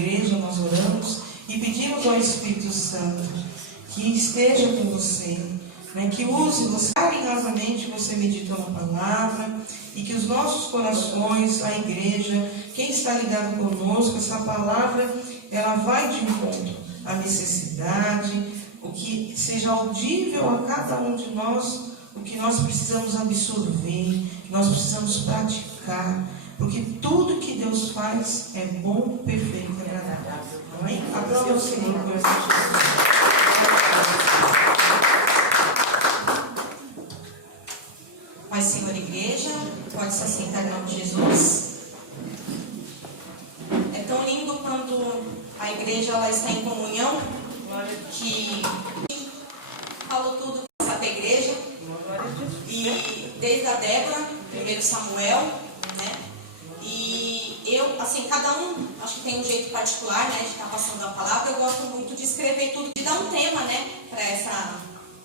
igreja, nós oramos e pedimos ao Espírito Santo que esteja com você, né, que use você carinhosamente, você meditou na palavra, e que os nossos corações, a igreja, quem está ligado conosco, essa palavra, ela vai de encontro à necessidade, o que seja audível a cada um de nós, o que nós precisamos absorver, nós precisamos praticar, porque tudo que Deus faz é bom, perfeito e agradável. Amém? Aplauda o Senhor por essa atitude. Mas, Senhor, igreja, pode se assentar em nome de Jesus. É tão lindo quando a igreja ela está em comunhão, que falou tudo para a igreja. E desde a Débora, 1 Samuel, né? E eu, assim, cada um, acho que tem um jeito particular, né, de estar passando a palavra. Eu gosto muito de escrever tudo, de dar um tema, né, para essa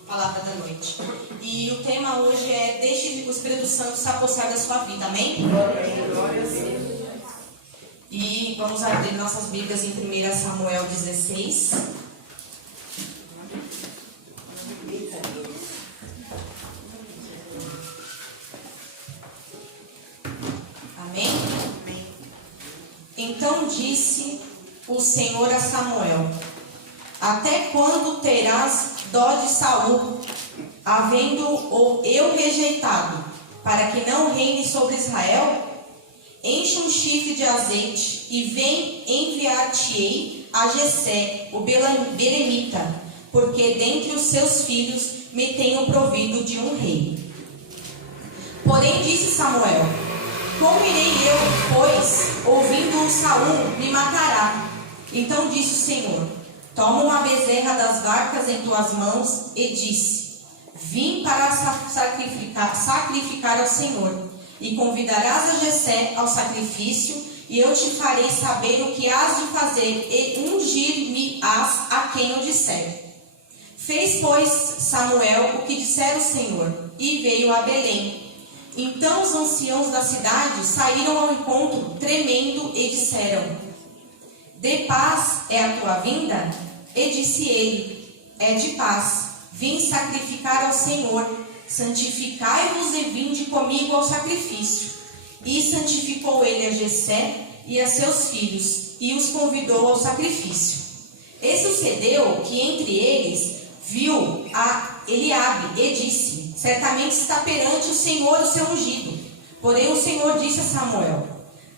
palavra da noite. E o tema hoje é: deixe o Espírito Santo se apossar da sua vida. Amém? Glória a Deus. E vamos abrir nossas Bíblias em 1 Samuel 16. Amém? Então disse o Senhor a Samuel: até quando terás dó de Saul, havendo-o eu rejeitado, para que não reine sobre Israel? Enche um chifre de azeite e vem enviar-te-ei a Jessé, o Belemita, porque dentre os seus filhos me tenho provido de um rei. Porém disse Samuel: como irei eu, pois, ouvindo Saul, me matará? Então disse o Senhor: toma uma bezerra das vacas em tuas mãos, e disse: vim para sacrificar ao Senhor, e convidarás a Jessé ao sacrifício, e eu te farei saber o que hás de fazer, e ungir-me-ás a quem eu disser. Fez, pois, Samuel o que dissera o Senhor, e veio a Belém. Então os anciãos da cidade saíram ao encontro, tremendo, e disseram: de paz é a tua vinda? E disse ele: é de paz, vim sacrificar ao Senhor. Santificai-vos e vinde comigo ao sacrifício. E santificou ele a Jessé e a seus filhos, e os convidou ao sacrifício. E sucedeu que entre eles viu a Eliabe, e disse: certamente está perante o Senhor o seu ungido. Porém o Senhor disse a Samuel: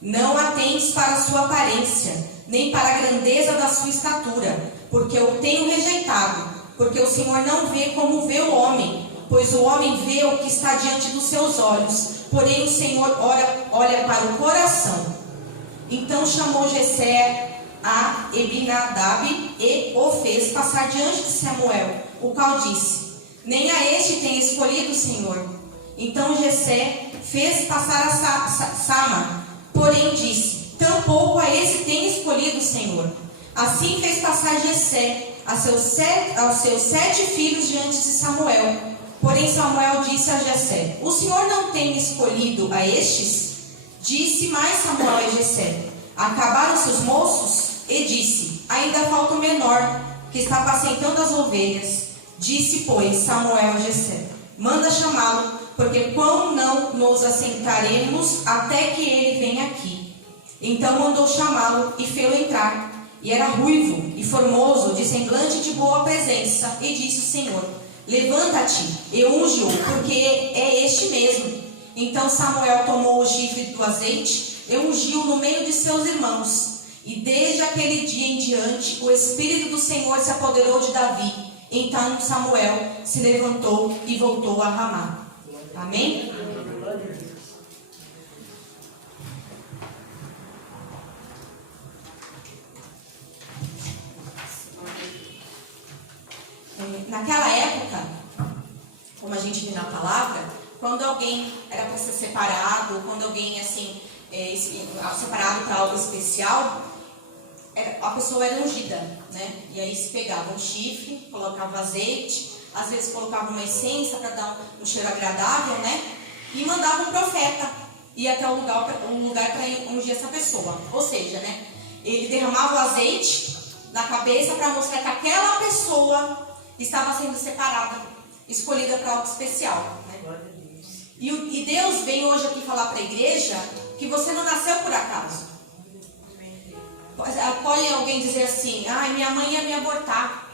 não atentes para a sua aparência, nem para a grandeza da sua estatura, porque eu o tenho rejeitado. Porque o Senhor não vê como vê o homem, pois o homem vê o que está diante dos seus olhos, porém o Senhor olha para o coração. Então chamou Jessé a Abinadab e o fez passar diante de Samuel, o qual disse: nem a este tem escolhido o Senhor. Então Jessé fez passar a Sama, porém disse: tampouco a esse tem escolhido o Senhor. Assim fez passar Jessé aos seus 7 filhos diante de Samuel. Porém Samuel disse a Jessé: o Senhor não tem escolhido a estes? Disse mais Samuel a Jessé: acabaram seus moços? E disse: ainda falta o menor, que está apacentando as ovelhas. Disse, pois, Samuel a Jessé: manda chamá-lo, porque quão não nos assentaremos até que ele venha aqui. Então mandou chamá-lo e fê-lo entrar. E era ruivo e formoso, de semblante de boa presença. E disse o Senhor: levanta-te e unge-o, porque é este mesmo. Então Samuel tomou o chifre do azeite e ungiu no meio de seus irmãos. E desde aquele dia em diante, o Espírito do Senhor se apoderou de Davi. Então Samuel se levantou e voltou a Ramá. Amém? Naquela época, como a gente vê na palavra, quando alguém era para ser separado, quando alguém assim, separado para algo especial, a pessoa era ungida, né? E aí se pegava um chifre, colocava azeite, às vezes colocava uma essência para dar um cheiro agradável, né? E mandava um profeta ir até um lugar para ungir essa pessoa. Ou seja, né? ele derramava o azeite na cabeça para mostrar que aquela pessoa estava sendo separada, escolhida para algo especial, né? E Deus vem hoje aqui falar para a igreja que você não nasceu por acaso. Pode alguém dizer assim: ai, minha mãe ia me abortar.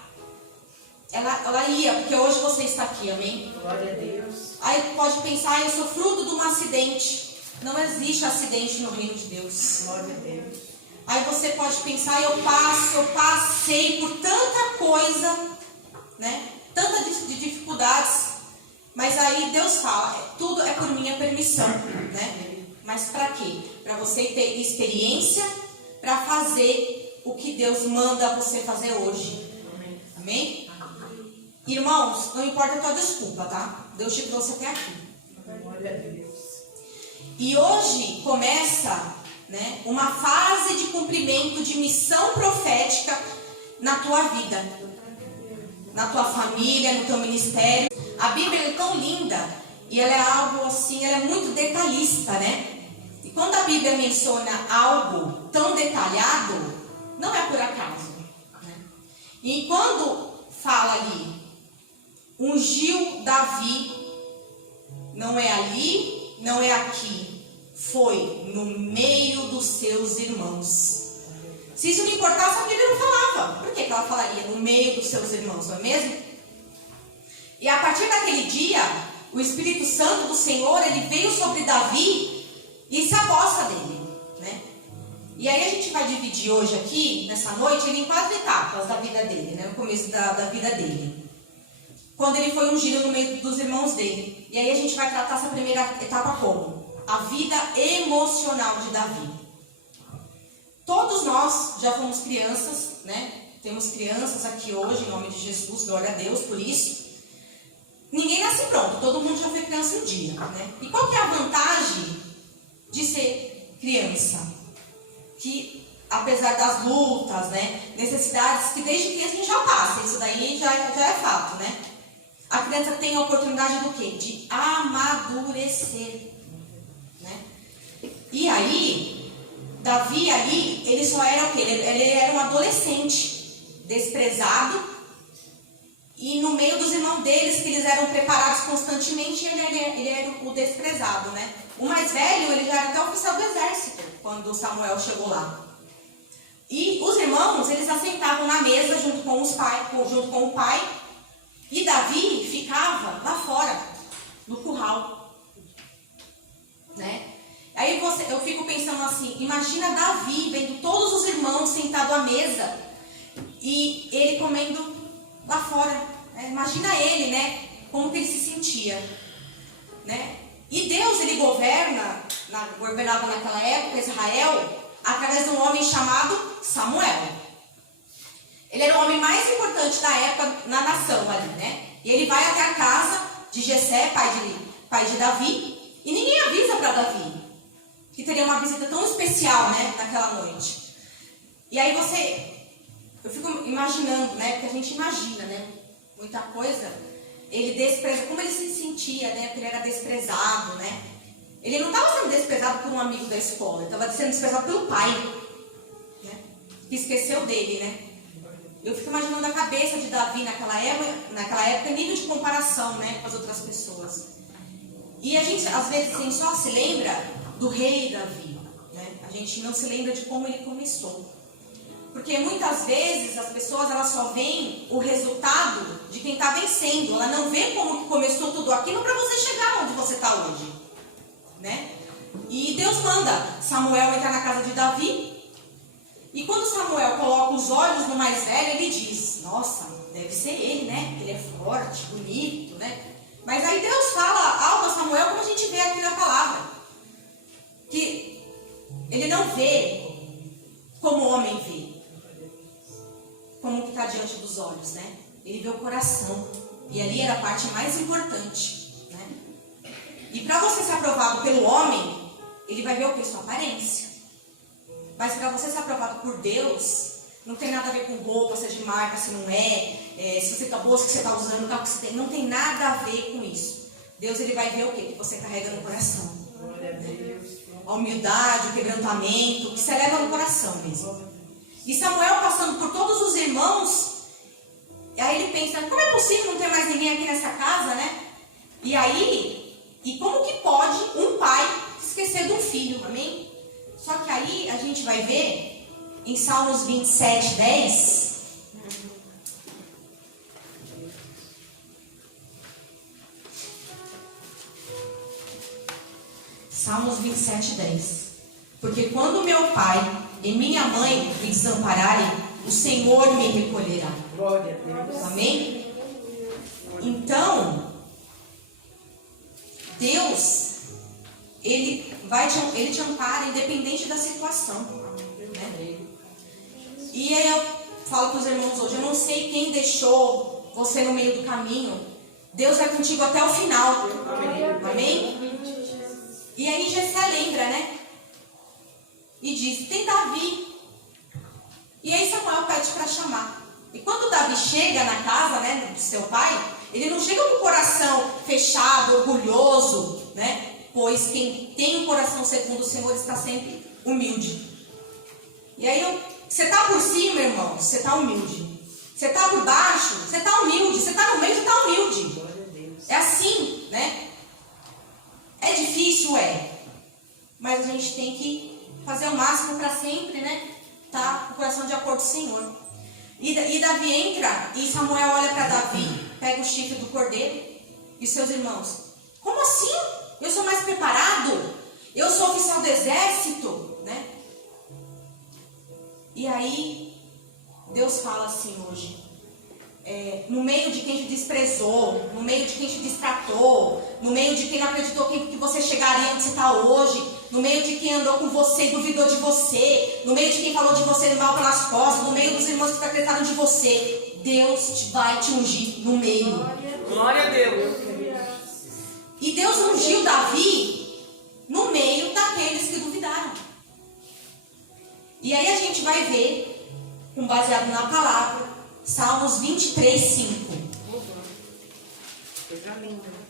Ela ia, porque hoje você está aqui, amém? Glória a Deus. Aí pode pensar: eu sou fruto de um acidente. Não existe acidente no reino de Deus. Glória a Deus. Aí você pode pensar: eu passei por tanta coisa, né? Tantas dificuldades. Mas aí Deus fala: tudo é por minha permissão, né? Mas para quê? Para você ter experiência para fazer o que Deus manda você fazer hoje. Amém? Irmãos, não importa a tua desculpa, tá? Deus te trouxe até aqui. Glória a Deus. E hoje começa, né, uma fase de cumprimento de missão profética na tua vida, na tua família, no teu ministério. A Bíblia é tão linda e ela é algo assim, ela é muito detalhista, né? E quando a Bíblia menciona algo tão detalhado, não é por acaso, né? E quando fala ali, ungiu Davi, não é ali, não é aqui, foi no meio dos seus irmãos. Se isso não importasse, a Bíblia não falava. Por que ela falaria no meio dos seus irmãos, não é mesmo? E a partir daquele dia, o Espírito Santo do Senhor, ele veio sobre Davi e se aposta dele, né? E aí a gente vai dividir hoje aqui, nessa noite, ele em 4 etapas da vida dele, né? No começo da vida dele. Quando ele foi ungido no meio dos irmãos dele. E aí a gente vai tratar essa primeira etapa como? A vida emocional de Davi. Todos nós já fomos crianças, né? Temos crianças aqui hoje, em nome de Jesus, glória a Deus por isso. Ninguém nasce pronto, todo mundo já foi criança um dia, né? E qual que é a vantagem de ser criança? Que apesar das lutas, né, necessidades que desde criança a gente já passa, isso daí já é fato, né? A criança tem a oportunidade do quê? De amadurecer, né? E aí, Davi ali, ele só era o quê? Ele era um adolescente, desprezado, e no meio dos irmãos deles, que eles eram preparados constantemente, ele era o desprezado, né? O mais velho, ele já era até oficial do exército, quando Samuel chegou lá. E os irmãos, eles assentavam na mesa junto com o pai, e Davi ficava lá fora, no curral, né? Aí eu fico pensando assim, imagina Davi vendo todos os irmãos sentados à mesa, e ele comendo lá fora. Imagina ele, né? Como que ele se sentia, né? E Deus, ele governava naquela época Israel através de um homem chamado Samuel. Ele era o homem mais importante da época na nação ali, né? E ele vai até a casa de Jessé, pai de Davi, e ninguém avisa para Davi que teria uma visita tão especial, né? Naquela noite. E aí eu fico imaginando, né? Porque a gente imagina, né? Muita coisa. Ele despreza, como ele se sentia, né? Porque ele era desprezado, né? Ele não estava sendo desprezado por um amigo da escola, ele estava sendo desprezado pelo pai, né? Que esqueceu dele, né? Eu fico imaginando a cabeça de Davi naquela época, nível de comparação, né? Com as outras pessoas. E a gente, às vezes, assim, só se lembra do rei Davi, né? A gente não se lembra de como ele começou. Porque muitas vezes as pessoas, elas só veem o resultado de quem está vencendo. Ela não vê como que começou tudo aquilo para você chegar onde você está hoje, né? E Deus manda Samuel entrar na casa de Davi. E quando Samuel coloca os olhos no mais velho, ele diz: nossa, deve ser ele, né? Ele é forte, bonito, né? Mas aí Deus fala algo a Samuel, como a gente vê aqui na palavra, que ele não vê como o homem vê, como que está diante dos olhos, né? Ele vê o coração. E ali era a parte mais importante, né? E para você ser aprovado pelo homem, ele vai ver o que? Sua aparência. Mas para você ser aprovado por Deus, não tem nada a ver com roupa, se é de marca, se não é, se você está boa, se você está usando o carro que você tem. Não tem nada a ver com isso. Deus, ele vai ver o que você carrega no coração. A humildade, o quebrantamento, que você leva no coração mesmo. E Samuel passando por todos os irmãos, e aí ele pensa, como é possível não ter mais ninguém aqui nessa casa, né? E como que pode um pai esquecer de um filho, amém? Só que aí a gente vai ver em Salmos 27, 10... Salmos 27, 10. Porque quando meu pai e minha mãe me desampararem, o Senhor me recolherá. Glória a Deus. Amém? Então, Deus, Ele te ampara independente da situação. Né? E aí eu falo para os irmãos hoje, eu não sei quem deixou você no meio do caminho. Deus é contigo até o final. Amém? E aí Jessé lembra, né? E diz, tem Davi. E aí Samuel pede para chamar. E quando Davi chega na casa, né, do seu pai, ele não chega com o coração fechado, orgulhoso, né? Pois quem tem um coração segundo o Senhor está sempre humilde. E aí, você está por cima, irmão, você está humilde. Você está por baixo, você está humilde. Você está no meio, você está humilde. É assim, né? É difícil, mas a gente tem que fazer o máximo para sempre, né? Tá com o coração de acordo com o Senhor. E Davi entra e Samuel olha para Davi, pega o chifre do cordeiro e seus irmãos. Como assim? Eu sou mais preparado? Eu sou oficial do exército, né? E aí Deus fala assim hoje. No meio de quem te desprezou, no meio de quem te distratou, no meio de quem não acreditou que você chegaria onde você está hoje, no meio de quem andou com você e duvidou de você, no meio de quem falou de você mal pelas costas, no meio dos irmãos que acreditaram de você, Deus vai te ungir no meio. Glória a Deus. E Deus ungiu Davi no meio daqueles que duvidaram. E aí a gente vai ver, baseado na palavra, Salmos 23, 5. Coisa linda, né?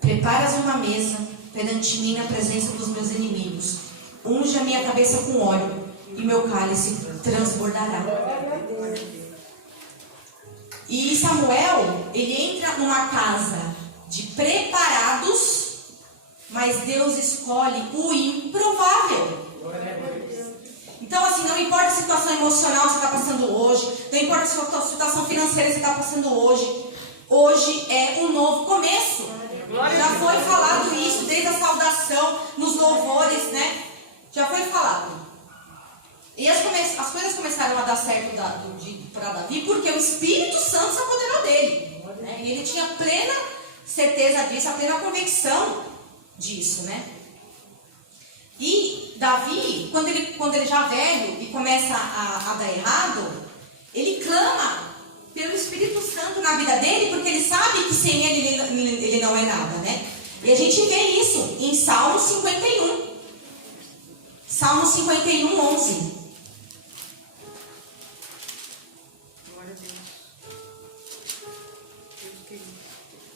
Preparas uma mesa perante mim na presença dos meus inimigos. Unge a minha cabeça com óleo e meu cálice transbordará. E Samuel, ele entra numa casa de preparados, mas Deus escolhe o improvável. Então, assim, não importa a situação emocional que você está passando hoje, não importa a situação financeira que você está passando hoje é um novo começo. Já foi falado isso desde a saudação, nos louvores, né? Já foi falado. E as coisas começaram a dar certo para Davi porque o Espírito Santo se apoderou dele. Né? E ele tinha plena certeza disso, a plena convicção disso, né? E Davi, quando ele já velho e começa a dar errado, ele clama pelo Espírito Santo na vida dele, porque ele sabe que sem ele não é nada, né? E a gente vê isso em Salmo 51. Salmo 51, 11.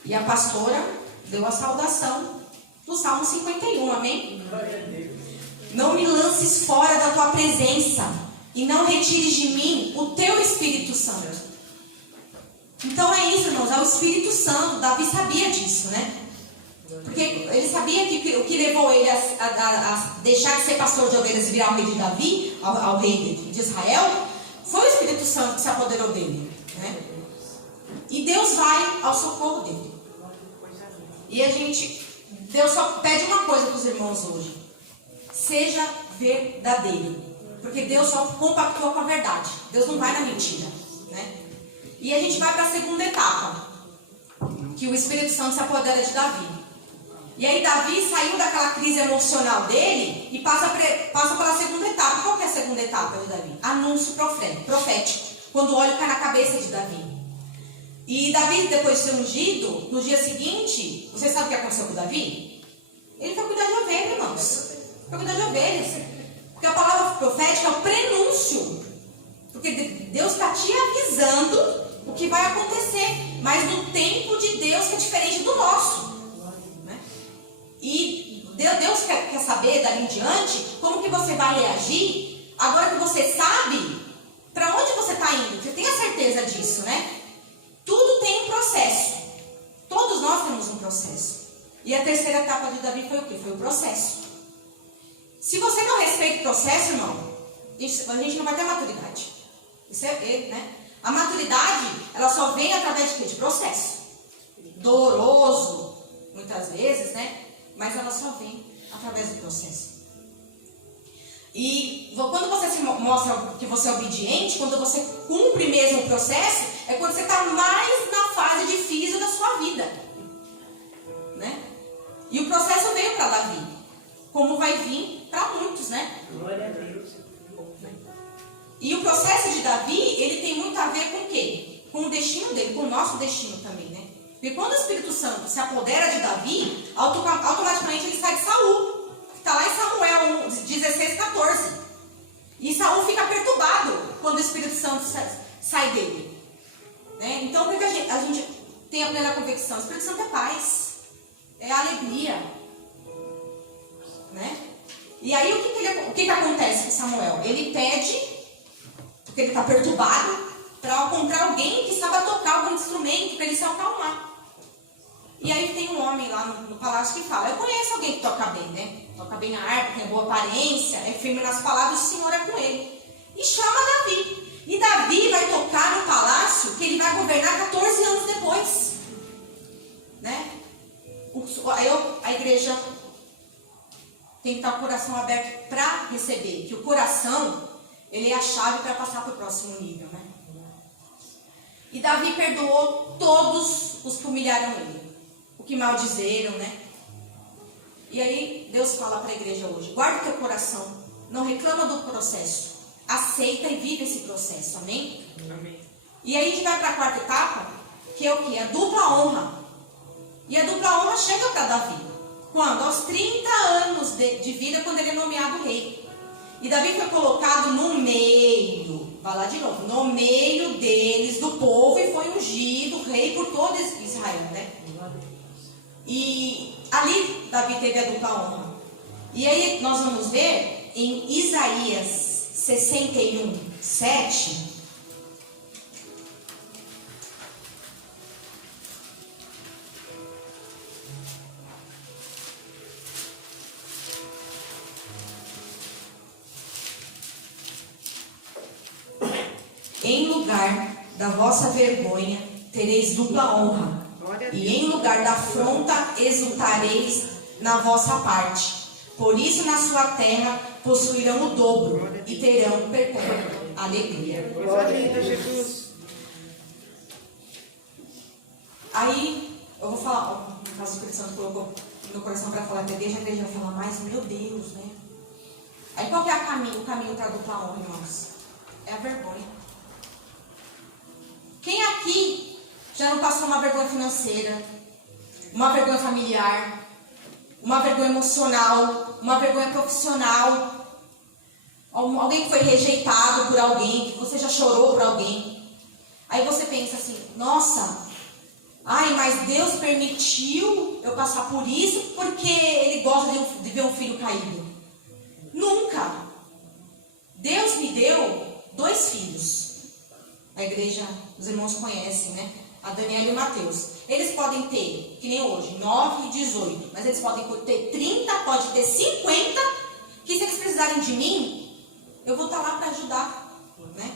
E a pastora deu a saudação do Salmo 51, amém? Não me lances fora da tua presença e não retires de mim o teu Espírito Santo. Então é isso, irmãos, é o Espírito Santo. Davi sabia disso, né? Porque ele sabia que o que levou ele a deixar de ser pastor de ovelhas e virar o rei de Davi, ao rei de Israel, foi o Espírito Santo que se apoderou dele, né? E Deus vai ao socorro dele. E Deus só pede uma coisa para os irmãos hoje: seja verdadeiro, porque Deus só compactua com a verdade. Deus não vai na mentira, né? E a gente vai para a segunda etapa, que o Espírito Santo se apodera de Davi. E aí Davi saiu daquela crise emocional dele e passa pela segunda etapa. Qual que é a segunda etapa de Davi? Anúncio profético, quando o óleo cai na cabeça de Davi. E Davi, depois de ser ungido, no dia seguinte, vocês sabem o que aconteceu com Davi? Ele foi cuidar de ovelhas, irmãos. Foi cuidar de ovelhas. Porque a palavra profética é o prenúncio. Porque Deus está te avisando o que vai acontecer, mas no tempo de Deus que é diferente do nosso, né? E Deus quer saber dali em diante como que você vai reagir agora que você sabe para onde você está indo. Você tem a certeza disso, né? Tudo tem um processo. Todos nós temos um processo. E a terceira etapa de Davi foi o quê? Foi o processo. Se você não respeita o processo, irmão, a gente não vai ter maturidade. Isso né? A maturidade, ela só vem através de quê? De processo. Doloroso, muitas vezes, né? Mas ela só vem através do processo. E quando você se mostra que você é obediente, quando você cumpre mesmo o processo, é quando você está mais na fase difícil da sua vida, né? E o processo veio para Davi, como vai vir para muitos, né? Glória a Deus. E o processo de Davi, ele tem muito a ver com o quê? Com o destino dele, com o nosso destino também, né? Porque quando o Espírito Santo se apodera de Davi, automaticamente ele sai de Saul. Está lá em Samuel 16:14. E Saul fica perturbado quando o Espírito Santo sai dele, né? Então, por que a gente tem a plena convicção? O Espírito Santo é paz, é alegria, né? E aí o que acontece com Samuel? Ele pede, porque ele está perturbado, para encontrar alguém que saiba tocar algum instrumento para ele se acalmar. E aí tem um homem lá no palácio que fala: eu conheço alguém que toca bem, né? Toca bem a harpa, tem boa aparência, é firme nas palavras, o Senhor é com ele. E chama Davi. E Davi vai tocar no palácio que ele vai governar 14 anos depois, né? A igreja tem que estar com o coração aberto para receber, que o coração, ele é a chave para passar para o próximo nível, né? E Davi perdoou todos os que humilharam ele, o que maldizeram, né? E aí Deus fala para a igreja hoje: guarda o teu coração, não reclama do processo, aceita e vive esse processo, amém? Amém. E aí a gente vai para a quarta etapa, que é o quê? A dupla honra. E a dupla honra chega para Davi quando? Aos 30 anos de vida, quando ele é nomeado rei. E Davi foi colocado no meio, vai lá de novo, no meio deles, do povo, e foi ungido rei por todo Israel, né? E ali Davi teve a dupla honra. E aí nós vamos ver em Isaías 61:7. Em lugar da vossa vergonha tereis dupla honra, e em lugar da afronta exultareis na vossa parte. Por isso na sua terra possuirão o dobro e terão perpétua alegria. Glória a Jesus. Aí eu vou falar, no caso o Espírito Santo colocou no meu coração para falar da igreja, a igreja vai falar: mas meu Deus, né? Aí qual que é o caminho para a dupla honra, irmãos? É a vergonha. Quem aqui já não passou uma vergonha financeira, uma vergonha familiar, uma vergonha emocional, uma vergonha profissional? Alguém que foi rejeitado por alguém, que você já chorou por alguém. Aí você pensa assim: nossa, mas Deus permitiu eu passar por isso porque Ele gosta de ver um filho caído. Nunca. Deus me deu 2 filhos. A igreja, os irmãos conhecem, né? A Daniela e o Mateus. Eles podem ter, que nem hoje, 9 e 18. Mas eles podem ter 30, pode ter 50. Que se eles precisarem de mim, eu vou estar lá para ajudar, né?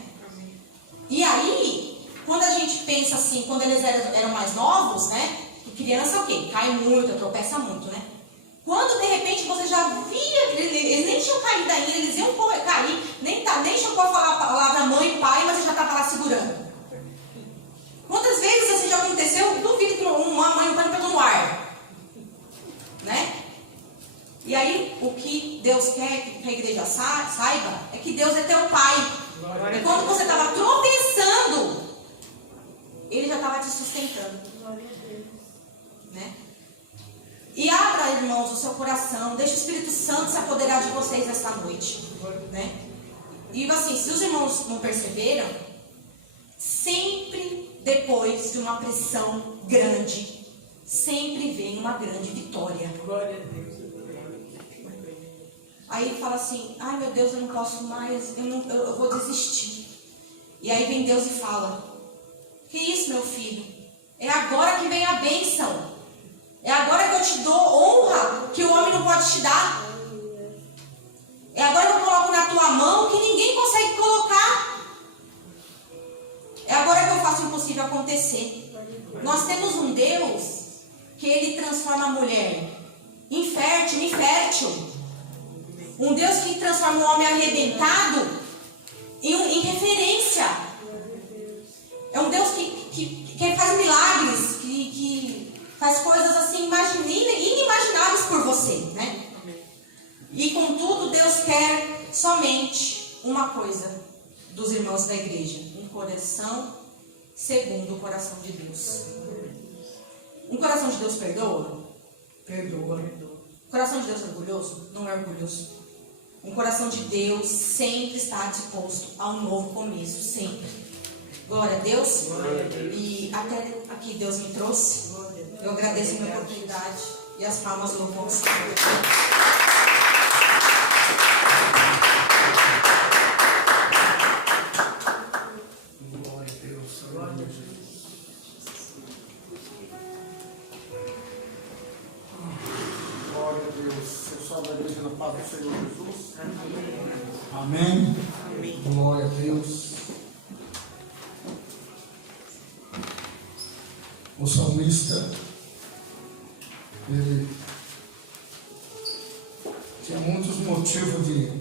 E aí, quando a gente pensa assim, quando eles eram mais novos, né? Que criança o quê? Cai muito, tropeça muito, né? Quando de repente você já via, eles nem tinham caído ainda, eles iam cair, nem chegou a falar a palavra mãe e pai, mas você já estava lá segurando. Quantas vezes assim já aconteceu? Duvido que uma mãe e um pai não pegou no ar, né? E aí, o que Deus quer que a igreja saiba é que Deus é teu pai. E quando você estava tropeçando, Ele já estava te sustentando, né? E abra, irmãos, o seu coração. Deixe o Espírito Santo se apoderar de vocês esta noite, né? E assim, se os irmãos não perceberam, sempre depois de uma pressão grande, sempre vem uma grande vitória. Glória a Deus. Aí fala assim, ai meu Deus, eu não posso mais, eu vou desistir. E aí vem Deus e fala, que isso, meu filho? É agora que vem a bênção. É agora que eu te dou honra que o homem não pode te dar. É agora que eu coloco na tua mão que ninguém consegue colocar. É agora que eu faço o impossível acontecer. Nós temos um Deus que ele transforma a mulher infértil em fértil. Um Deus que transforma o homem arrebentado em referência. É um Deus que faz milagres, que faz coisas assim inimagináveis por você, né? E contudo, Deus quer somente uma coisa dos irmãos da igreja: um coração segundo o coração de Deus. Um coração de Deus perdoa? Perdoa. O coração de Deus é orgulhoso? Não é orgulhoso. Um coração de Deus sempre está disposto a um novo começo, sempre. Glória a Deus. Glória a Deus. E até aqui Deus me trouxe. Eu agradeço a minha oportunidade e as palmas louvam ao Senhor. Glória a Deus. Glória a Deus. Glória a Deus. Eu salvo a igreja na paz do Senhor Jesus. Amém. Amém. Glória a Deus. O salmista, ele tinha muitos motivos de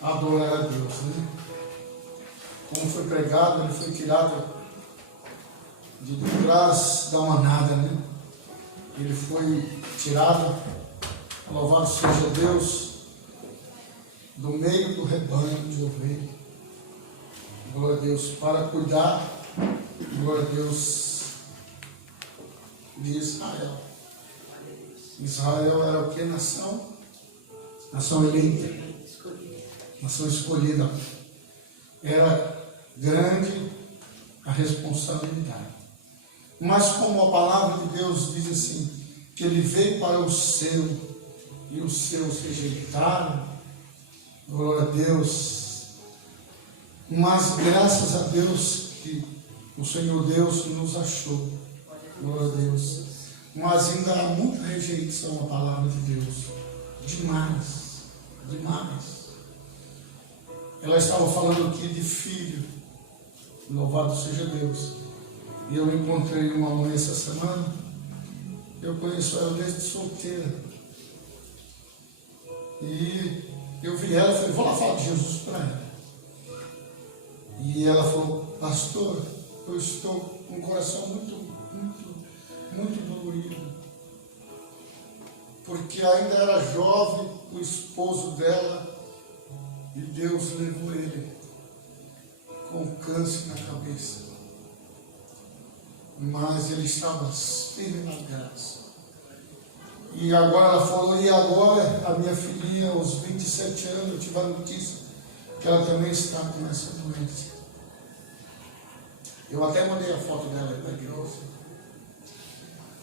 adorar a Deus, né? Como foi pregado, ele foi tirado de trás da manada, né? Ele foi tirado, louvado seja Deus, do meio do rebanho de ovelhas. Glória a Deus, para cuidar, glória a Deus, de Israel. Israel era o que? Nação eleita, nação escolhida. Era grande a responsabilidade. Mas como a palavra de Deus diz assim, que ele veio para o seu e os seus rejeitaram, glória a Deus. Mas graças a Deus que o Senhor Deus nos achou, glória a Deus. Mas ainda há muita rejeição à palavra de Deus, demais, demais. Ela estava falando aqui de filho, louvado seja Deus. E eu encontrei uma mãe essa semana, eu conheço ela desde solteira. E eu vi ela e falei, vou lá falar de Jesus para ela. E ela falou, pastor, eu estou com o coração muito dolorido. Porque ainda era jovem, o esposo dela, e Deus levou ele com câncer na cabeça. Mas ele estava firme na graça. E agora ela falou, e agora a minha filhinha, aos 27 anos, eu tive a notícia que ela também está com essa doença. Eu até mandei a foto dela para a igreja.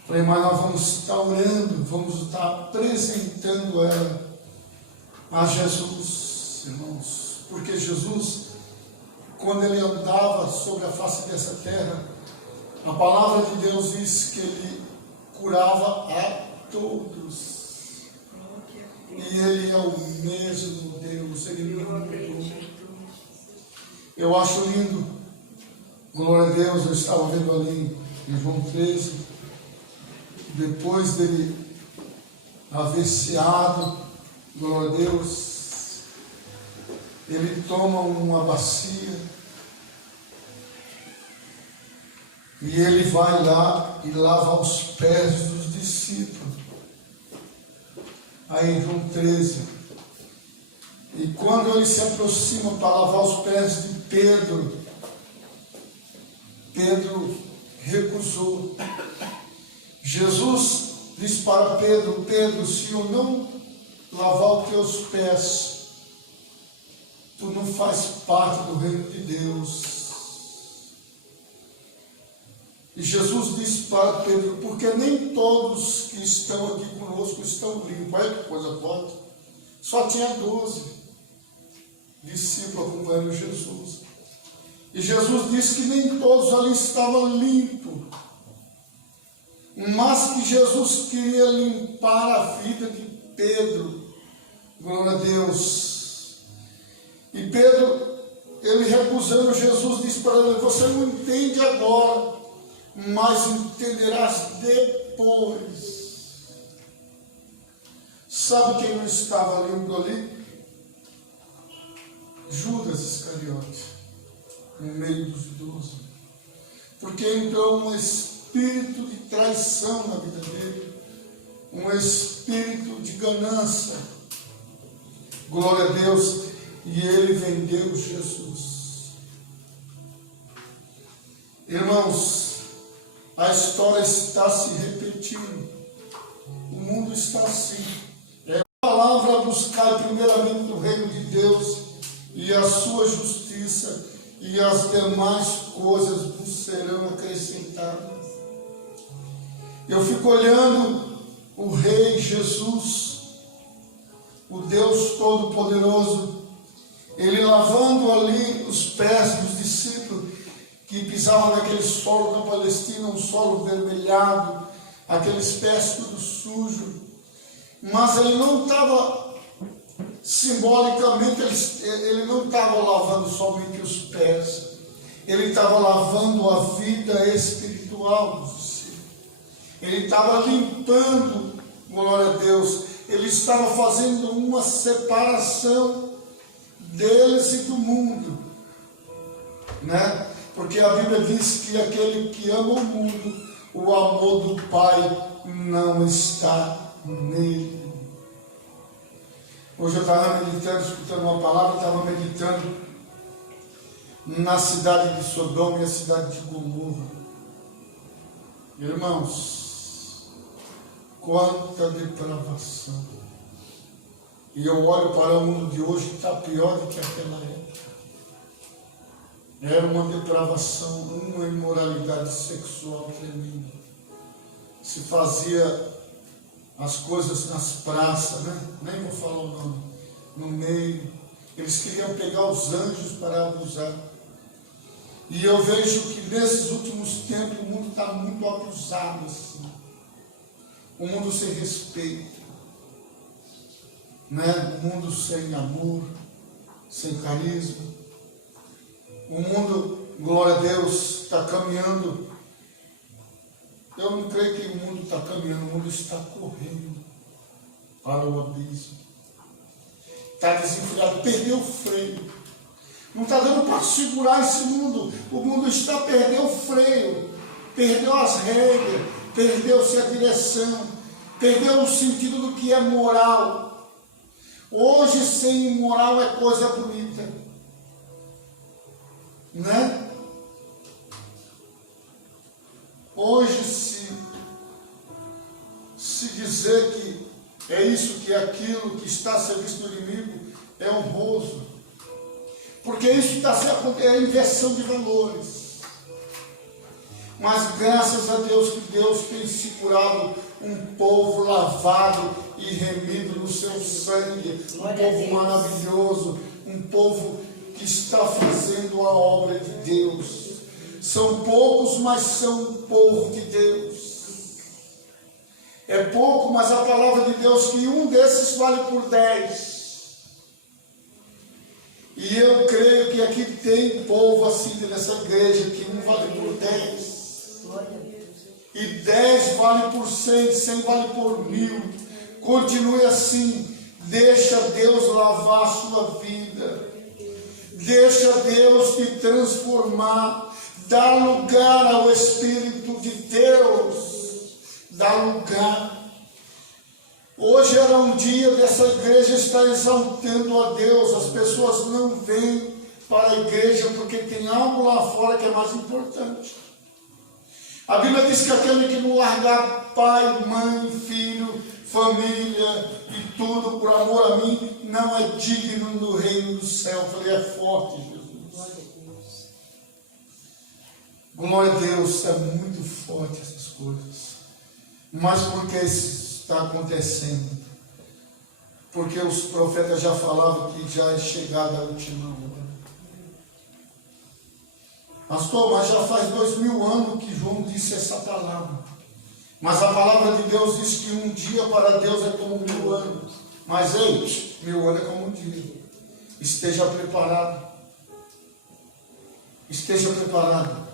Falei, mas nós vamos estar orando, vamos estar apresentando ela a Jesus, irmãos. Porque Jesus, quando ele andava sobre a face dessa terra, a palavra de Deus diz que ele curava a todos. E ele é o mesmo Deus, ele não mudou. Eu acho lindo, glória a Deus, eu estava vendo ali em João 13, depois dele haver ceado, glória a Deus, ele toma uma bacia, e ele vai lá e lava os pés dos discípulos. Aí em João 13. E quando ele se aproxima para lavar os pés de Pedro, Pedro recusou. Jesus disse para Pedro, Pedro, se eu não lavar os teus pés, tu não faz parte do reino de Deus. E Jesus disse para Pedro, porque nem todos que estão aqui conosco estão limpos. Olha que coisa forte. Só tinha 12 discípulos acompanhando Jesus. E Jesus disse que nem todos ali estavam limpos, mas que Jesus queria limpar a vida de Pedro. Glória a Deus. E Pedro, ele recusando Jesus, disse para ele, você não entende agora, mas entenderás depois. Sabe quem não estava limpo ali? Judas Iscariote, no meio dos 12. Porque entrou um espírito de traição na vida dele, um espírito de ganância. Glória a Deus. E ele vendeu Jesus. Irmãos, a história está se repetindo. O mundo está assim. É a palavra buscar primeiramente o reino de Deus e a sua justiça, e as demais coisas vos serão acrescentadas. Eu fico olhando o Rei Jesus, o Deus Todo-Poderoso, ele lavando ali os pés dos discípulos que pisavam naquele solo da Palestina, um solo vermelhado, aqueles pés tudo sujo. Mas ele não estava, simbolicamente, ele não estava lavando somente os pés, ele estava lavando a vida espiritual dos discípulos. Ele estava limpando, glória a Deus, ele estava fazendo uma separação deles e do mundo, né? Porque a Bíblia diz que aquele que ama o mundo, o amor do Pai não está nele. Hoje eu estava meditando, escutando uma palavra, estava meditando na cidade de Sodoma e a cidade de Gomorra. Irmãos, quanta depravação. E eu olho para o mundo de hoje que está pior do que aquela época. Era uma depravação, uma imoralidade sexual tremenda. Se fazia as coisas nas praças, né? Nem vou falar o nome, no meio. Eles queriam pegar os anjos para abusar. E eu vejo que nesses últimos tempos o mundo está muito abusado assim. O mundo sem respeito, né? O mundo sem amor, sem carisma. O mundo, glória a Deus, está caminhando. Eu não creio que o mundo está caminhando, o mundo está correndo para o abismo. Está desenfreado, perdeu o freio. Não está dando para segurar esse mundo. O mundo está perdendo o freio, perdeu as regras, perdeu-se a direção, perdeu o sentido do que é moral. Hoje, sem moral é coisa bonita, né? Hoje, se dizer que é isso, que é aquilo, que está a serviço do inimigo, é honroso. Porque isso está sendo a inversão de valores. Mas graças a Deus que Deus tem segurado um povo lavado e remido no seu sangue. Um povo maravilhoso, um povo que está fazendo a obra de Deus. São poucos, mas são um povo de Deus. É pouco, mas a palavra de Deus que um desses vale por 10. E eu creio que aqui tem povo assim nessa igreja, que um vale por 10. E 10 vale por 100, 100 vale por 1000. Continue assim. Deixa Deus lavar a sua vida. Deixa Deus te transformar. Dá lugar ao Espírito de Deus. Dá lugar. Hoje era um dia dessa igreja estar exaltando a Deus. As pessoas não vêm para a igreja porque tem algo lá fora que é mais importante. A Bíblia diz que aquele que não largar pai, mãe, filho, família e tudo por amor a mim, não é digno do reino do céu. Eu falei, é forte, Jesus. Glória a Deus, é muito forte essas coisas. Mas por que isso está acontecendo? Porque os profetas já falavam que já é chegada a última hora. Pastor, mas já faz 2000 anos que João disse essa palavra. Mas a palavra de Deus diz que um dia para Deus é como 1000 anos. Mas ei, 1000 anos é como um dia. Esteja preparado. Esteja preparado.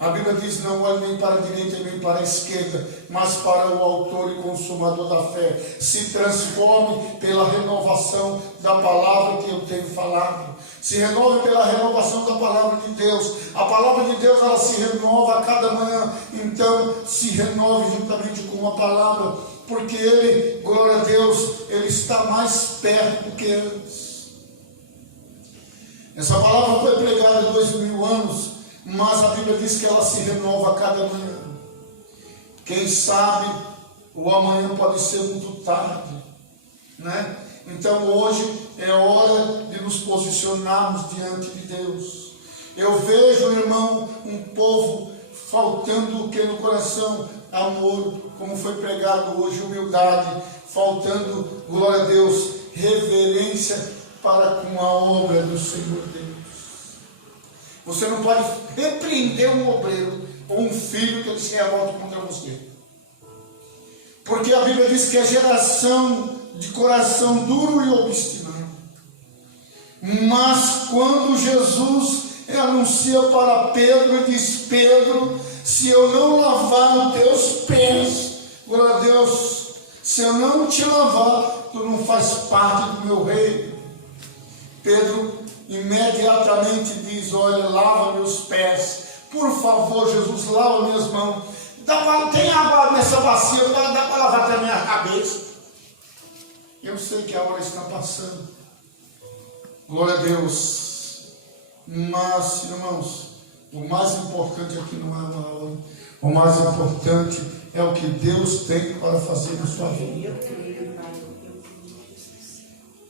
A Bíblia diz: não olhe nem para a direita nem para a esquerda, mas para o autor e consumador da fé. Se transforme pela renovação da palavra que eu tenho falado. Se renove pela renovação da palavra de Deus. A palavra de Deus, ela se renova a cada manhã. Então se renove juntamente com a palavra, porque Ele, glória a Deus, Ele está mais perto do que antes. Essa palavra foi pregada há 2000 anos, mas a Bíblia diz que ela se renova a cada manhã. Quem sabe o amanhã pode ser muito tarde, né? Então hoje é hora de nos posicionarmos diante de Deus. Eu vejo, irmão, um povo faltando o que no coração? Amor, como foi pregado hoje, humildade, faltando, glória a Deus, reverência para com a obra do Senhor Deus. Você não pode repreender um obreiro ou um filho que ele se revolta contra você. Porque a Bíblia diz que é geração de coração duro e obstinado. Mas quando Jesus anuncia para Pedro e diz: Pedro, se eu não lavar os teus pés, glória a Deus, se eu não te lavar, tu não faz parte do meu reino. Pedro imediatamente diz: olha, lava meus pés, por favor, Jesus, lava minhas mãos. Tem água nessa bacia, dá para lavar até a minha cabeça. Eu sei que a hora está passando, glória a Deus, mas, irmãos, o mais importante aqui não é uma hora, o mais importante é o que Deus tem para fazer na sua vida.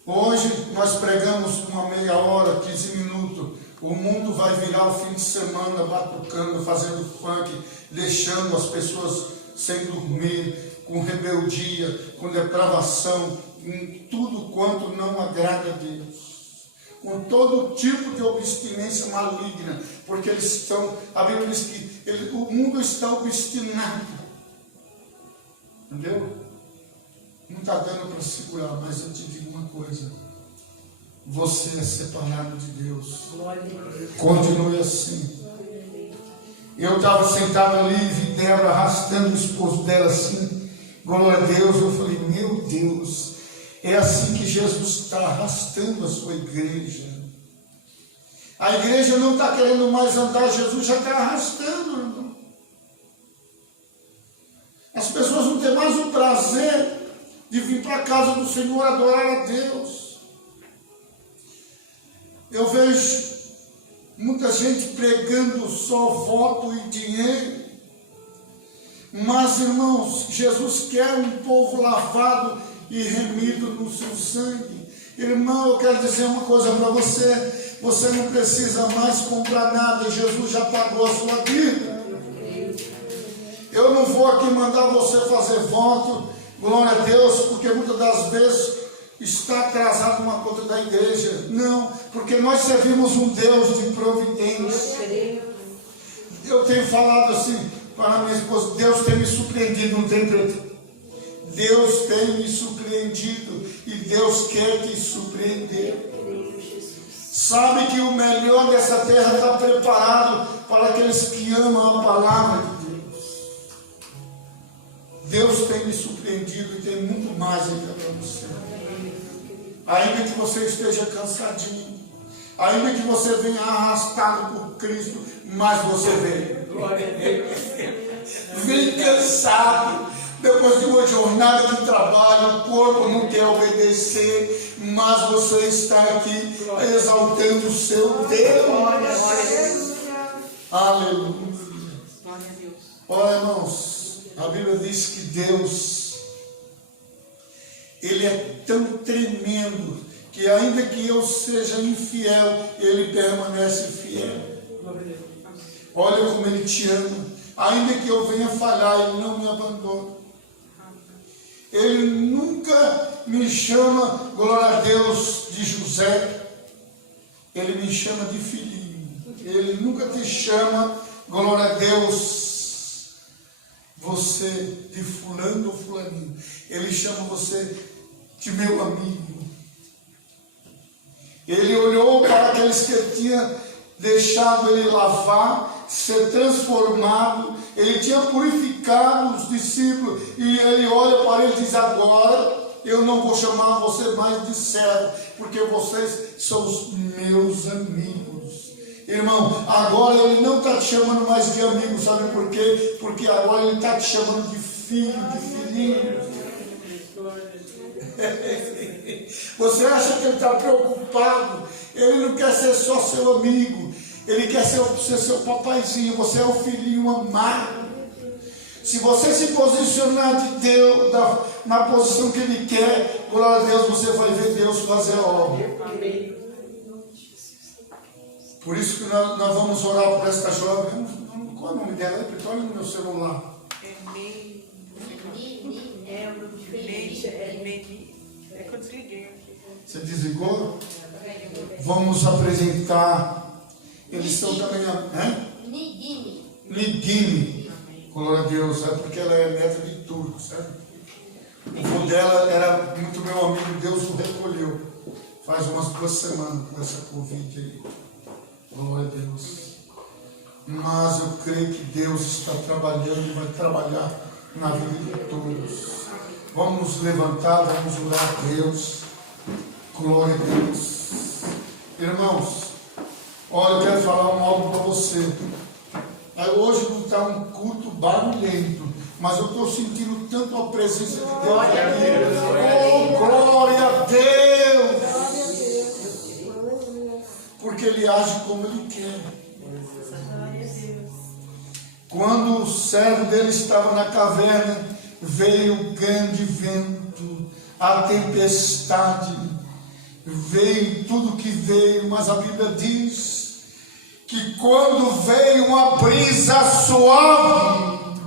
Hoje nós pregamos uma meia hora, 15 minutos. O mundo vai virar o fim de semana batucando, fazendo funk, deixando as pessoas sem dormir, com rebeldia, com depravação, em tudo quanto não agrada a Deus. Com todo tipo de obstinência maligna, porque eles estão, a Bíblia diz que o mundo está obstinado. Entendeu? Não está dando para segurar, mas eu te digo uma coisa: você é separado de Deus. Continue assim. Eu estava sentado ali e vi Débora arrastando o esposo dela assim, glória a Deus. Eu falei: meu Deus, é assim que Jesus está arrastando a sua igreja. A igreja não está querendo mais andar, Jesus já está arrastando, irmão. As pessoas não têm mais o prazer de vir para a casa do Senhor adorar a Deus. Eu vejo muita gente pregando só voto e dinheiro. Mas, irmãos, Jesus quer um povo lavado e remido no seu sangue. Irmão, eu quero dizer uma coisa para você: você não precisa mais comprar nada, Jesus já pagou a sua vida. Eu não vou aqui mandar você fazer voto, glória a Deus, porque muitas das vezes está atrasado uma conta da igreja. Não, porque nós servimos um Deus de providência. Eu tenho falado assim para minha esposa: Deus tem me surpreendido, não tem, preto? Deus tem me surpreendido e Deus quer te surpreender. Sabe que o melhor dessa terra está preparado para aqueles que amam a palavra de Deus. Deus tem me surpreendido e tem muito mais ainda para você. Ainda que você esteja cansadinho, ainda que você venha arrastado por Cristo, mas você vem cansado, depois de uma jornada de trabalho, o corpo não quer obedecer, mas você está aqui exaltando o seu Deus. Aleluia. Olha, irmãos, a Bíblia diz que Deus, Ele é tão tremendo que ainda que eu seja infiel, Ele permanece fiel. Olha como Ele te ama. Ainda que eu venha falhar, Ele não me abandona. Ele nunca me chama, glória a Deus, de José. Ele me chama de filhinho. Ele nunca te chama, glória a Deus, você de fulano ou fulaninho. Ele chama você de meu amigo. Ele olhou para aqueles que tinha deixado ele lavar, ser transformado. Ele tinha purificado os discípulos. E ele olha para ele e diz: agora eu não vou chamar você mais de servo, porque vocês são os meus amigos. Irmão, agora ele não está te chamando mais de amigo, sabe por quê? Porque agora ele está te chamando de filho, de filhinho. Você acha que ele está preocupado? Ele não quer ser só seu amigo, ele quer ser seu papaizinho. Você é o filhinho amado. Se você se posicionar de Deus na posição que Ele quer, glória a Deus, você vai ver Deus fazer a obra. Por isso que nós vamos orar por esta jovem. Qual é o nome dela? Olha no meu celular. É que eu desliguei aqui. Você desligou? Vamos apresentar. Eles estão também. Nidime. Glória a Deus. É porque ela é neta de turco, sabe? O avô dela era muito meu amigo. Deus o recolheu. Faz umas 2 semanas com essa Covid aí. Glória a Deus. Mas eu creio que Deus está trabalhando e vai trabalhar na vida de todos. Vamos nos levantar, vamos orar a Deus. Glória a Deus. Irmãos, olha, eu quero falar algo para você. Hoje não está um culto barulhento, mas eu estou sentindo tanto a presença de Deus. Glória a Deus. Oh, glória a Deus. Porque Ele age como Ele quer. Quando o servo dele estava na caverna, veio o grande vento, a tempestade, veio tudo que veio, mas a Bíblia diz que quando veio uma brisa suave,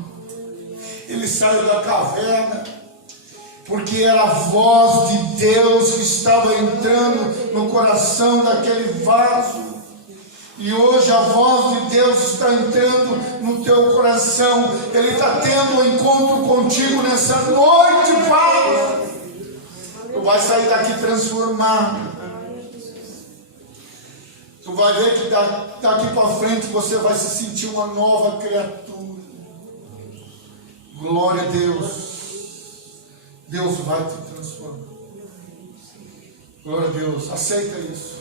ele saiu da caverna, porque era a voz de Deus que estava entrando no coração daquele vaso. E hoje a voz de Deus está entrando no teu coração. Ele está tendo um encontro contigo nessa noite, Pai. Tu vai sair daqui transformado. Tu vai ver que daqui para frente você vai se sentir uma nova criatura. Glória a Deus. Deus vai te transformar. Glória a Deus. Aceita isso.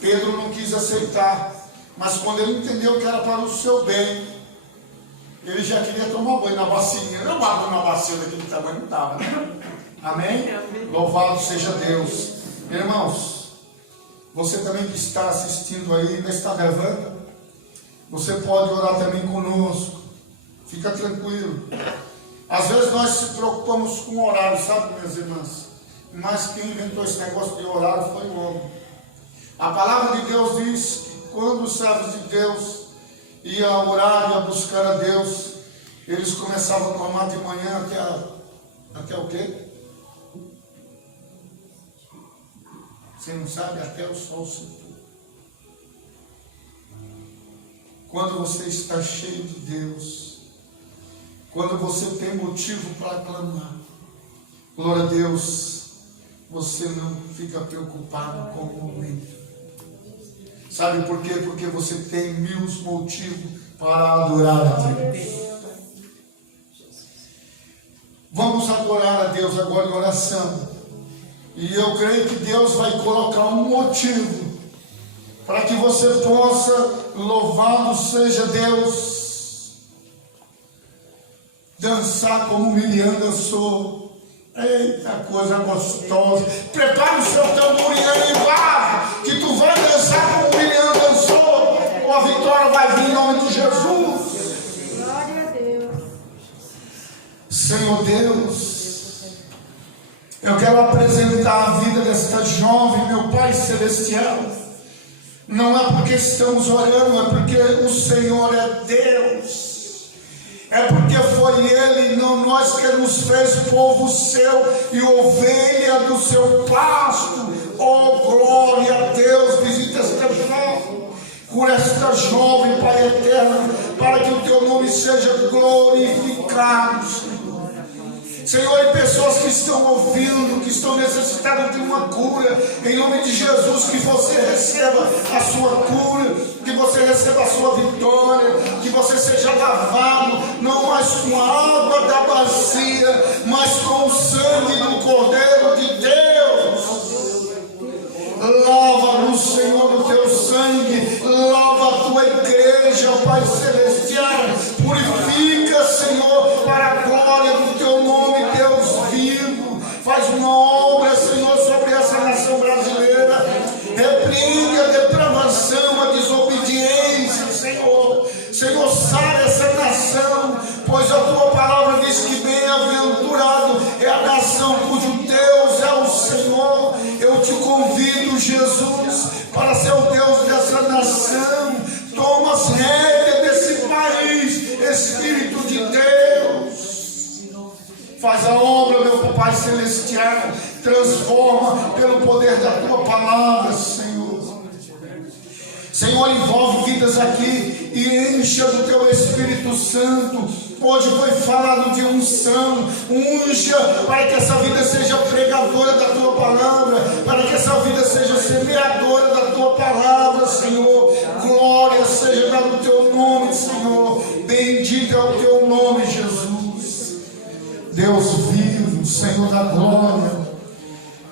Pedro não quis aceitar, mas quando ele entendeu que era para o seu bem, ele já queria tomar banho na bacinha. Eu bato na bacia daquele tamanho, não estava, né? Amém? Louvado seja Deus. Irmãos, você também que está assistindo aí, não está gravando, você pode orar também conosco. Fica tranquilo. Às vezes nós se preocupamos com o horário, sabe, minhas irmãs? Mas quem inventou esse negócio de horário foi o homem. A palavra de Deus diz que quando os servos de Deus iam orar e a buscar a Deus, eles começavam a clamar de manhã até o quê? Você não sabe? Até o sol se pôr. Quando você está cheio de Deus, quando você tem motivo para clamar, glória a Deus, você não fica preocupado com o momento. Sabe por quê? Porque você tem 1000 motivos para adorar a Deus. Vamos adorar a Deus agora em oração. E eu creio que Deus vai colocar um motivo para que você possa, louvado seja Deus, dançar como Miriam dançou. Eita, coisa gostosa. Prepara o seu tamborim aí, vai, que tu vai dançar como Miriam dançou. A vitória vai vir em nome de Jesus. Glória a Deus. Senhor Deus, eu quero apresentar a vida desta jovem, meu Pai Celestial. Não é porque estamos orando, é porque o Senhor é Deus. É porque foi Ele, não nós, que nos fez povo seu e ovelha do seu pasto. Oh, glória a Deus! Visita esta jovem, cura esta jovem, Pai eterno, para que o teu nome seja glorificado, Senhor. Senhor, e pessoas que estão ouvindo, que estão necessitadas de uma cura, em nome de Jesus, que você receba a sua cura, que você receba a sua vitória, que você seja lavado, não mais com a água da bacia, mas com o sangue do Cordeiro de Deus. Lava-nos, Senhor, no teu sangue, lava a tua igreja, Pai Celestial, purifica, Senhor, para a glória do teu nome, Deus vivo. Faz uma obra, Senhor, sobre essa nação brasileira, repreende a depravação, a desobediência, Senhor. Senhor, sara essa nação, pois a tua palavra diz que bem-aventurado é a nação cujo Deus é o Senhor. Eu te convido, Jesus, para ser o Deus dessa nação. Toma as rédeas desse país, Espírito de Deus. Faz a obra, meu Pai Celestial. Transforma pelo poder da tua palavra, Senhor. Senhor, envolve vidas aqui e encha do teu Espírito Santo. Hoje foi falado de unção. Unja para que essa vida seja pregadora da tua palavra, para que essa vida seja semeadora da tua palavra, Senhor. Glória seja dada no teu nome, Senhor. Bendito é o teu nome, Jesus. Deus vivo, Senhor da glória.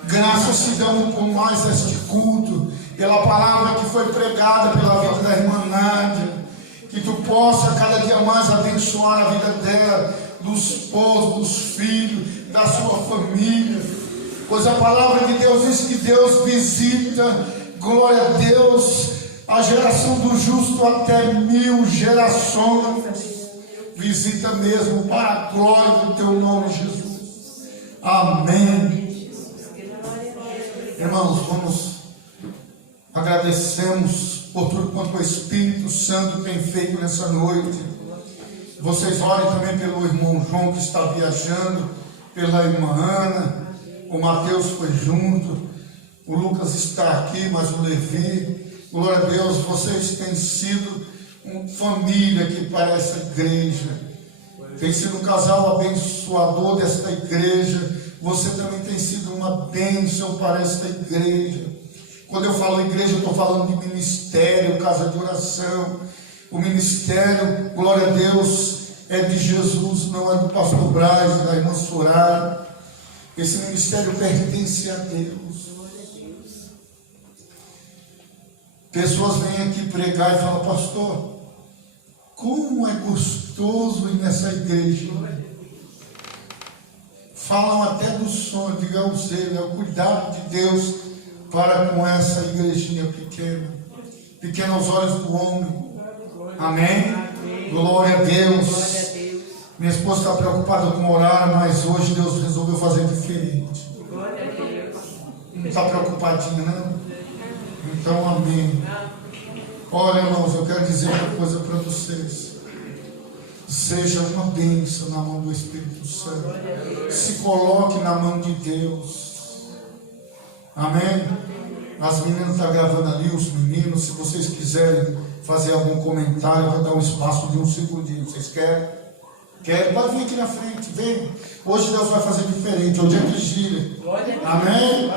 Graças te damos por mais este culto, pela palavra que foi pregada pela vida da irmã Nádia. Que tu possa cada dia mais abençoar a vida dela, dos esposos, dos filhos, da sua família. Pois a palavra de Deus diz que Deus visita, glória a Deus, a geração do justo até 1000 gerações. Visita mesmo para a glória do teu nome, Jesus. Amém. Irmãos, vamos agradecemos por tudo quanto o Espírito Santo tem feito nessa noite. Vocês orem também pelo irmão João que está viajando, pela irmã Ana, o Mateus foi junto, o Lucas está aqui, mas o Levi, glória a Deus, vocês têm sido uma família aqui para essa igreja, tem sido um casal abençoador desta igreja. Você também tem sido uma bênção para esta igreja. Quando eu falo igreja, eu estou falando de ministério, casa de oração. O ministério, glória a Deus, é de Jesus, não é do pastor Braz, da irmã Soraya. Esse ministério pertence a Deus. Pessoas vêm aqui pregar e falam: pastor, como é gostoso ir nessa igreja. Falam até do sonho, digamos ele, é o cuidado de Deus para com essa igrejinha pequena, pequena aos olhos do homem. Amém? Glória a Deus. Minha esposa está preocupada com o horário, mas hoje Deus resolveu fazer diferente. Não está preocupadinha, não? Então, amém. Olha, irmãos, eu quero dizer uma coisa para vocês. Seja uma bênção na mão do Espírito Santo. Se coloque na mão de Deus. Amém? As meninas estão gravando ali, os meninos. Se vocês quiserem fazer algum comentário, eu vou dar um espaço de 1 segundinho. Vocês querem? Querem? Pode vir aqui na frente, vem. Hoje Deus vai fazer diferente. Hoje é vigília. Amém?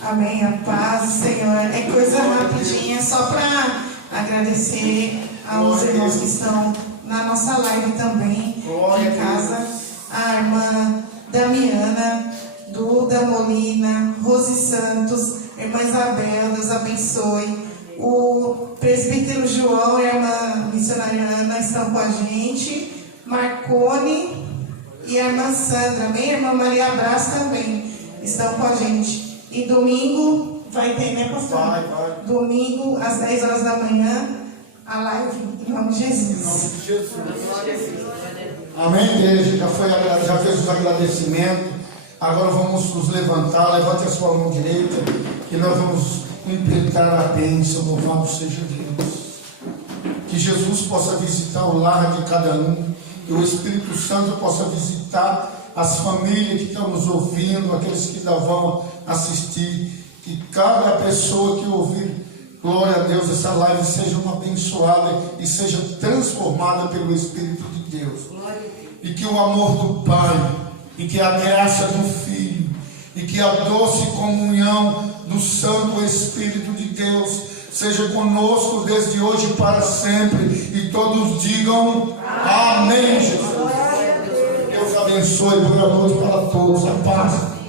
Amém, a paz do Senhor. É coisa rapidinha, só para agradecer aos irmãos que estão na nossa live também, em casa. A irmã Damiana, Duda Molina, Rose Santos, irmã Isabel, Deus abençoe. O presbítero João e a irmã missionária Ana estão com a gente. Marcone e a irmã Sandra, amém? A irmã Maria Brás também estão com a gente. E domingo vai ter, né, pastor? Vai. Domingo, às 10 horas da manhã, a live, em nome de Jesus. Em nome de Jesus. Amém, igreja? Já fez os agradecimentos. Agora vamos nos levantar, levante a sua mão direita, que nós vamos implantar a bênção, louvado seja Deus. Que Jesus possa visitar o lar de cada um, que o Espírito Santo possa visitar as famílias que estão nos ouvindo, aqueles que ainda vão assistir, que cada pessoa que ouvir, glória a Deus, essa live seja uma abençoada e seja transformada pelo Espírito de Deus. E que o amor do Pai, e que a graça do Filho, e que a doce comunhão do Santo Espírito de Deus seja conosco desde hoje para sempre. E todos digam amém, Jesus. Deus abençoe, boa noite para todos, a paz.